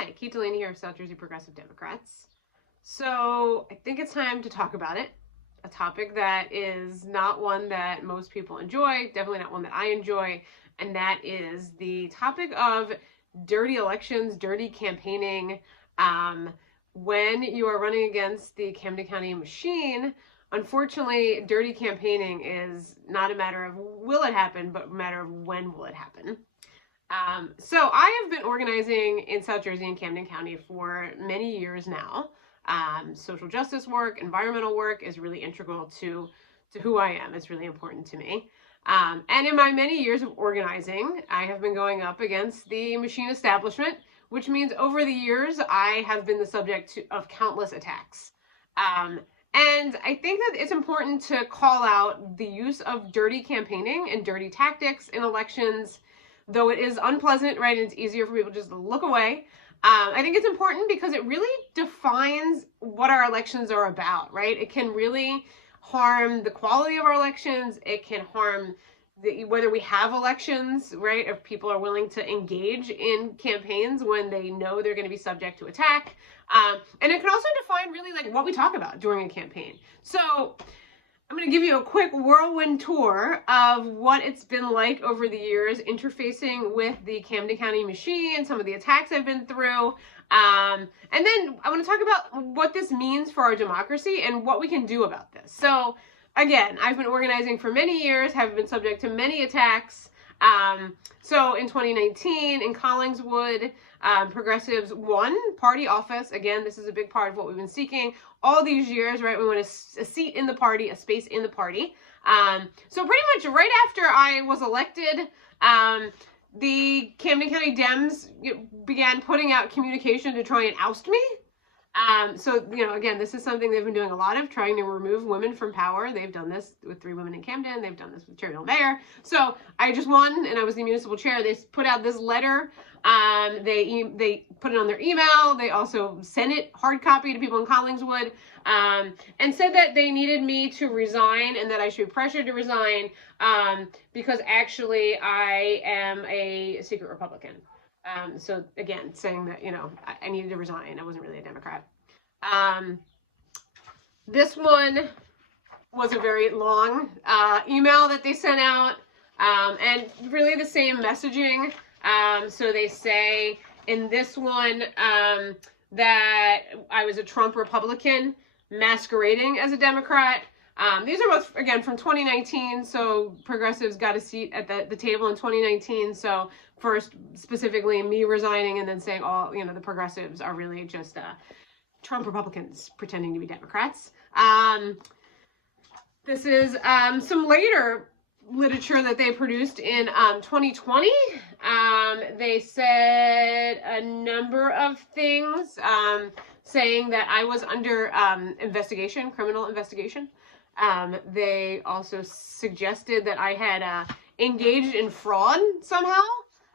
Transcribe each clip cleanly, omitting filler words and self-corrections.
Hi, Kate Delaney here of South Jersey Progressive Democrats. So I think it's time to talk about it. A topic that is not one that most people enjoy, definitely not one that I enjoy, and that is the topic of dirty elections, dirty campaigning. When you are running against the Camden County machine, unfortunately, dirty campaigning is not a matter of will it happen, but a matter of when will it happen. So I have been organizing in South Jersey and Camden County for many years now. Social justice work, environmental work is really integral to who I am. It's really important to me. And in my many years of organizing, I have been going up against the machine establishment, which means over the years, I have been the subject of countless attacks. And I think that it's important to call out the use of dirty campaigning and dirty tactics in elections. Though it is unpleasant, right, and it's easier for people just to look away, I think it's important because it really defines what our elections are about, right? It can really harm the quality of our elections. It can harm whether we have elections, right, if people are willing to engage in campaigns when they know they're going to be subject to attack. And it can also define really like what we talk about during a campaign. So I'm going to give you a quick whirlwind tour of what it's been like over the years interfacing with the Camden County machine, some of the attacks I've been through. And then I want to talk about what this means for our democracy and what we can do about this. So again, I've been organizing for many years, have been subject to many attacks. So in 2019 in Collingswood, progressives won party office. Again, this is a big part of what we've been seeking all these years, right? We want a seat in the party, a space in the party. So pretty much right after I was elected, the Camden County Dems began putting out communication to try and oust me. So, again, this is something they've been doing a lot of, trying to remove women from power. They've done this with 3 women in Camden. They've done this with Cherryville Mayor. So I just won, and I was the municipal chair. They put out this letter. They put it on their email. They also sent it hard copy to people in Collingswood, and said that they needed me to resign and that I should be pressured to resign, because actually I am a secret Republican. So again, saying that, I needed to resign. I wasn't really a Democrat. This one was a very long email that they sent out, and really the same messaging. So they say in this one that I was a Trump Republican masquerading as a Democrat. These are both, again, from 2019, so progressives got a seat at the table in 2019, so first, specifically, me resigning and then saying all, the progressives are really just Trump Republicans pretending to be Democrats. This is some later literature that they produced in 2020. They said a number of things, saying that I was under investigation, criminal investigation. They also suggested that I had engaged in fraud somehow.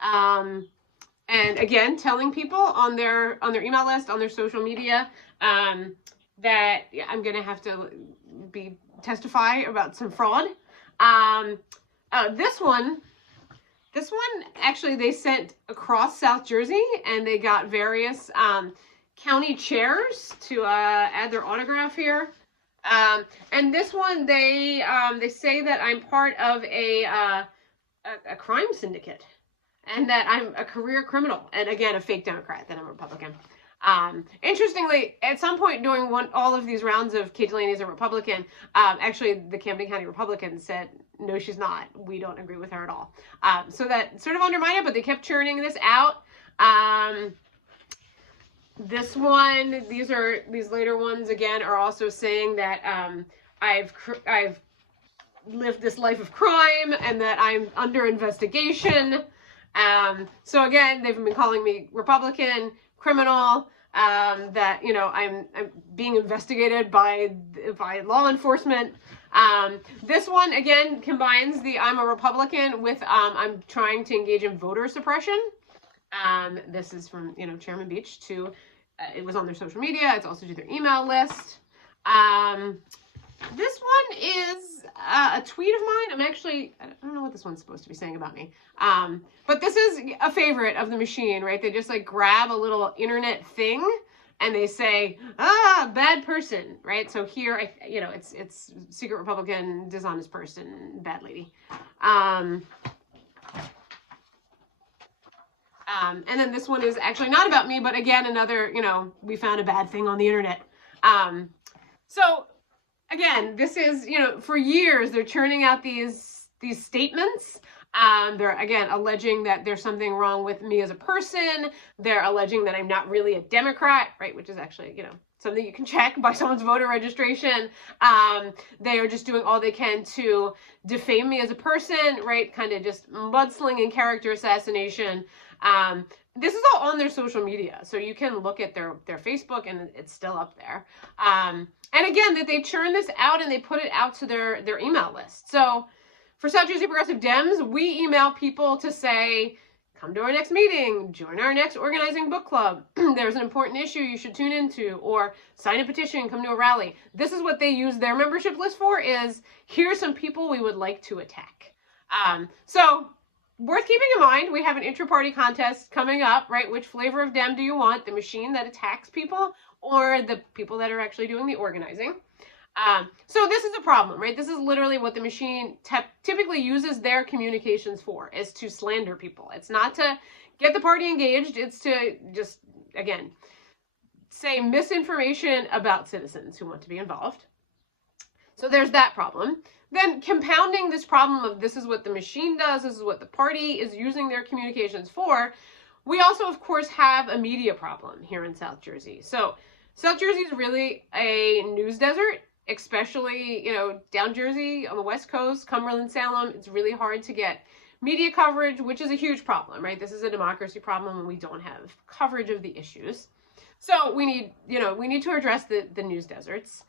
And again, telling people on their email list, on their social media, that I'm going to have to testify about some fraud. This one, actually, they sent across South Jersey, and they got various county chairs to add their autograph here. And this one, they say that I'm part of a crime syndicate, and that I'm a career criminal, and again, a fake Democrat, that I'm a Republican. Interestingly, at some point during all of these rounds of Kate Delaney as a Republican, actually the Camden County Republicans said, no, she's not. We don't agree with her at all. So that sort of undermined it, but they kept churning this out. This one, these later ones again are also saying that I've lived this life of crime and that I'm under investigation. So again, they've been calling me Republican, criminal, that, I'm being investigated by law enforcement. This one, again, combines the I'm a Republican with I'm trying to engage in voter suppression. This is from, Chairman Beach to, it was on their social media. It's also to their email list. This one is a tweet of mine. I don't know what this one's supposed to be saying about me. But this is a favorite of the machine, right? They just like grab a little internet thing and they say, bad person, right? So here, it's secret Republican, dishonest person, bad lady. And then this one is actually not about me, but again, another, we found a bad thing on the internet. So again, this is, for years, they're churning out these statements. They're, again, alleging that there's something wrong with me as a person. They're alleging that I'm not really a Democrat, right, which is actually, something you can check by someone's voter registration. They are just doing all they can to defame me as a person, right, kind of just mudslinging, character assassination. This is all on their social media, so you can look at their Facebook, and it's still up there. And again, that they churn this out and they put it out to their email list. So for South Jersey Progressive Dems, we email people to say, come to our next meeting, join our next organizing book club. There's an important issue you should tune into, or sign a petition, come to a rally. This is what they use their membership list for, is here's some people we would like to attack. So worth keeping in mind, we have an intra-party contest coming up, right? Which flavor of Dem do you want? The machine that attacks people or the people that are actually doing the organizing? So this is a problem, right? This is literally what the machine typically uses their communications for, is to slander people. It's not to get the party engaged. It's to just, again, say misinformation about citizens who want to be involved. So there's that problem. Then compounding this problem of this is what the machine does, this is what the party is using their communications for, we also, of course, have a media problem here in South Jersey. So South Jersey is really a news desert, especially, down Jersey on the West Coast, Cumberland, Salem. It's really hard to get media coverage, which is a huge problem, right? This is a democracy problem and we don't have coverage of the issues. So we need to address the news deserts.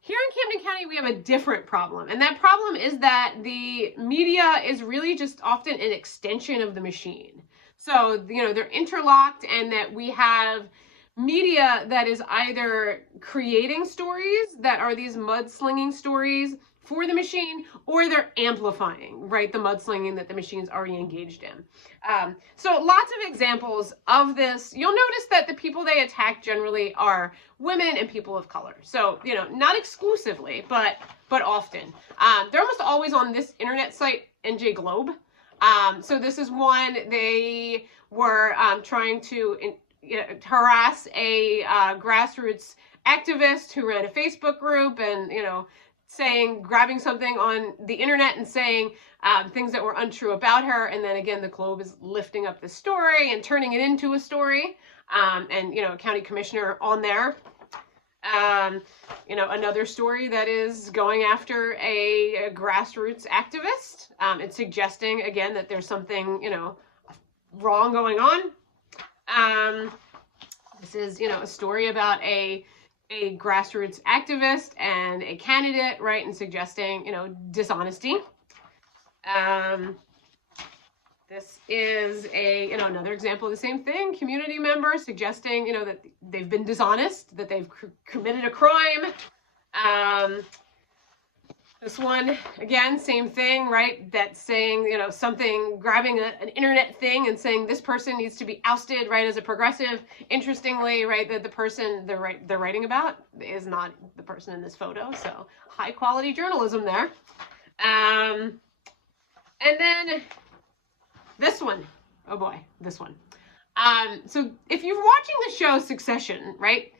Here in Camden County, we have a different problem. And that problem is that the media is really just often an extension of the machine. So, they're interlocked, and that we have media that is either creating stories that are these mudslinging stories for the machine, or they're amplifying, right, the mudslinging that the machine's already engaged in. So lots of examples of this. You'll notice that the people they attack generally are women and people of color. So, not exclusively, but often. They're almost always on this internet site, NJ Globe. So this is one, they were trying to harass a grassroots activist who ran a Facebook group, and, grabbing something on the internet and saying things that were untrue about her. And then again, the Globe is lifting up the story and turning it into a story. And, a county commissioner on there. Another story that is going after a grassroots activist. It's suggesting, again, that there's something, wrong going on. This is, a story about a grassroots activist and a candidate, right, and suggesting, dishonesty. This is another example of the same thing. Community members suggesting, that they've been dishonest, that they've committed a crime. This one, again, same thing, right? That's saying, something, grabbing an internet thing and saying this person needs to be ousted, right, as a progressive. Interestingly, right, that the person they're writing about is not the person in this photo. So high quality journalism there. And then this one, oh boy, this one. So if you're watching the show Succession, right,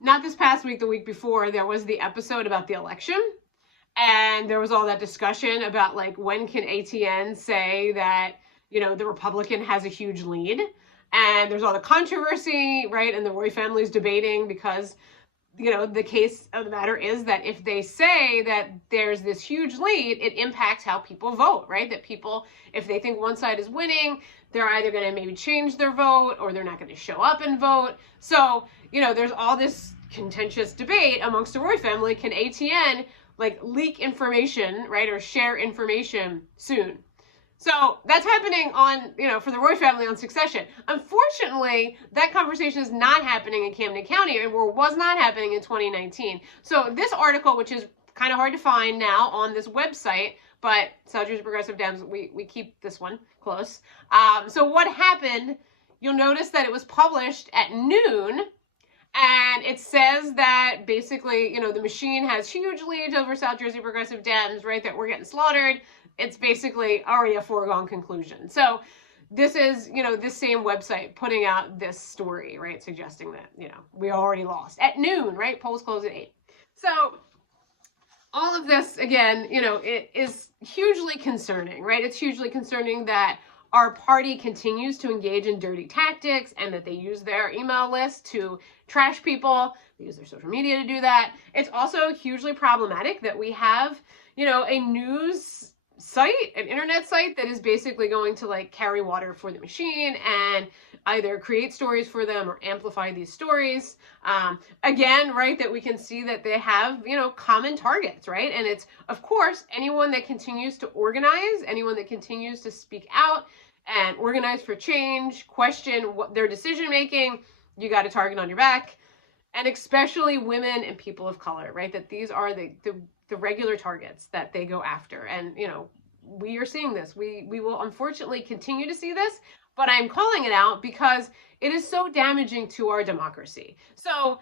not this past week, the week before, there was the episode about the election. And there was all that discussion about, like, when can ATN say that, the Republican has a huge lead? And there's all the controversy, right? And the Roy family's debating because, the case of the matter is that if they say that there's this huge lead, it impacts how people vote, right? That people, if they think one side is winning, they're either going to maybe change their vote or they're not going to show up and vote. So, there's all this contentious debate amongst the Roy family. Can ATN leak information, right, or share information soon? So that's happening on, for the Roy family on Succession. Unfortunately, that conversation is not happening in Camden County, or was not happening in 2019. So this article, which is kind of hard to find now on this website, but South Jersey Progressive Dems, we keep this one close. So what happened, you'll notice that it was published at noon, and it says that basically, the machine has huge leads over South Jersey Progressive Dems, right, that we're getting slaughtered. It's basically already a foregone conclusion. So this is, this same website putting out this story, right, suggesting that, we already lost at noon, right? Polls close at 8. So all of this, again, it is hugely concerning, right? It's hugely concerning that our party continues to engage in dirty tactics and that they use their email list to trash people. They use their social media to do that. It's also hugely problematic that we have, a news site, an internet site that is basically going to like carry water for the machine and either create stories for them or amplify these stories. Again, right, that we can see that they have, common targets, right? And it's, of course, anyone that continues to organize, anyone that continues to speak out and organize for change, question what their decision making, you got a target on your back. And especially women and people of color, right? That these are the regular targets that they go after. And, we are seeing this. We will unfortunately continue to see this, but I'm calling it out because it is so damaging to our democracy. So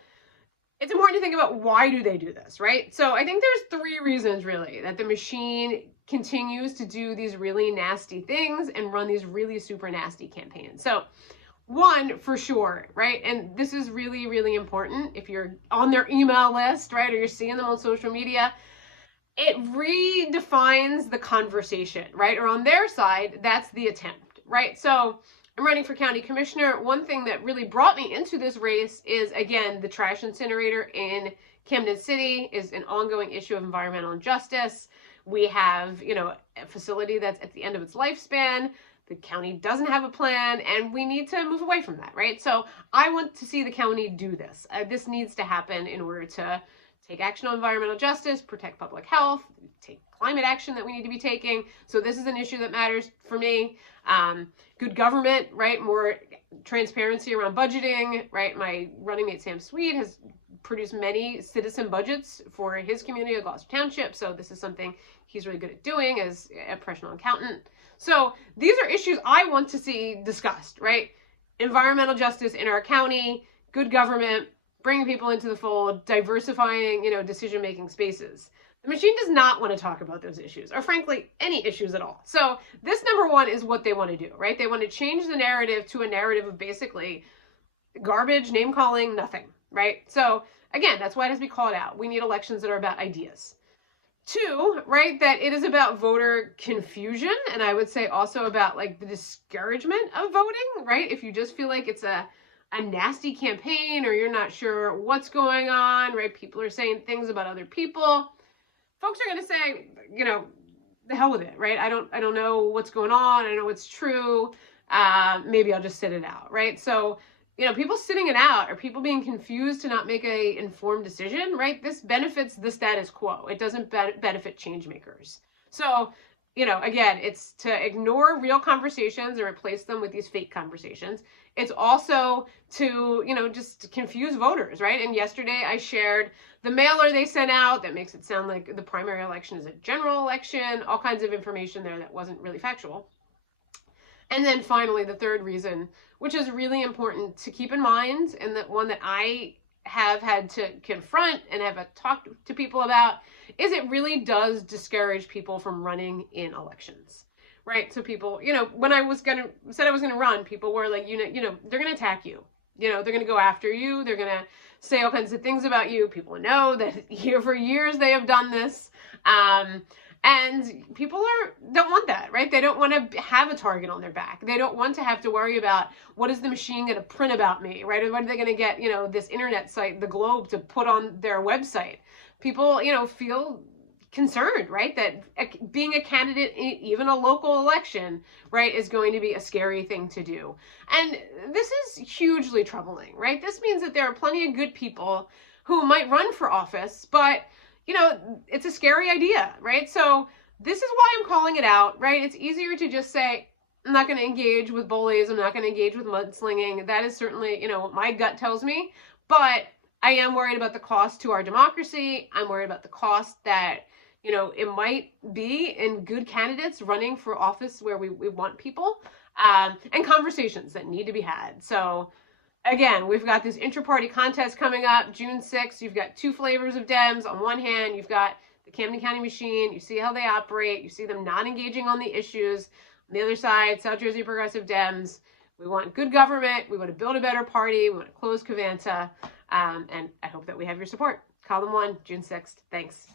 it's important to think about, why do they do this, right? So I think there's 3 reasons really that the machine continues to do these really nasty things and run these really super nasty campaigns. So one, for sure, right? And this is really, really important. If you're on their email list, right, or you're seeing them on social media, it redefines the conversation, right? Or on their side, that's the attempt, right? So I'm running for county commissioner. One thing that really brought me into this race is, again, the trash incinerator in Camden City is an ongoing issue of environmental injustice. We have, a facility that's at the end of its lifespan. The county doesn't have a plan, and we need to move away from that, right? So I want to see the county do this. This needs to happen in order to take action on environmental justice, protect public health, take climate action that we need to be taking. So this is an issue that matters for me. Good government, right? More transparency around budgeting, right? My running mate, Sam Swede, has produced many citizen budgets for his community of Gloucester Township. So this is something he's really good at doing as a professional accountant. So these are issues I want to see discussed, right? Environmental justice in our county, good government, bringing people into the fold, diversifying, decision-making spaces. The machine does not want to talk about those issues, or frankly, any issues at all. So this, number one, is what they want to do, right? They want to change the narrative to a narrative of basically garbage, name-calling, nothing, right? So again, that's why it has to be called out. We need elections that are about ideas. 2, right, that it is about voter confusion, and I would say also about like the discouragement of voting, right? If you just feel like it's a nasty campaign, or you're not sure what's going on, right? People are saying things about other people. Folks are going to say, the hell with it, right? I don't know what's going on. I don't know what's true. Maybe I'll just sit it out, right? So, people sitting it out, or people being confused to not make a informed decision, right? This benefits the status quo. It doesn't benefit change makers. So, again, it's to ignore real conversations and replace them with these fake conversations. It's also to, just confuse voters, right? And yesterday I shared the mailer they sent out that makes it sound like the primary election is a general election, all kinds of information there that wasn't really factual. And then finally, the 3rd reason, which is really important to keep in mind, and that one that I have had to confront and have talked to people about, is it really does discourage people from running in elections, right? So people, when I said I was gonna run, people were like, they're gonna attack you, they're gonna go after you, they're gonna say all kinds of things about you. People know that for years they have done this, and people don't want that, right? They don't want to have a target on their back. They don't want to have to worry about, what is the machine going to print about me, right? Or what are they going to get, this internet site, the Globe, to put on their website? People, feel concerned, right? That being a candidate in even a local election, right, is going to be a scary thing to do. And this is hugely troubling, right? This means that there are plenty of good people who might run for office, but it's a scary idea, right? So this is why I'm calling it out, right? It's easier to just say, I'm not going to engage with bullies. I'm not going to engage with mudslinging. That is certainly, what my gut tells me. But I am worried about the cost to our democracy. I'm worried about the cost that, you know, it might be in good candidates running for office where we want people, and conversations that need to be had. So again, we've got this inter-party contest coming up June 6th. You've got two flavors of Dems. On one hand, you've got the Camden County machine. You see how they operate. You see them not engaging on the issues. On the other side, South Jersey Progressive Dems. We want good government. We want to build a better party. We want to close Covanta. And I hope that we have your support. Column 1, June 6th. Thanks.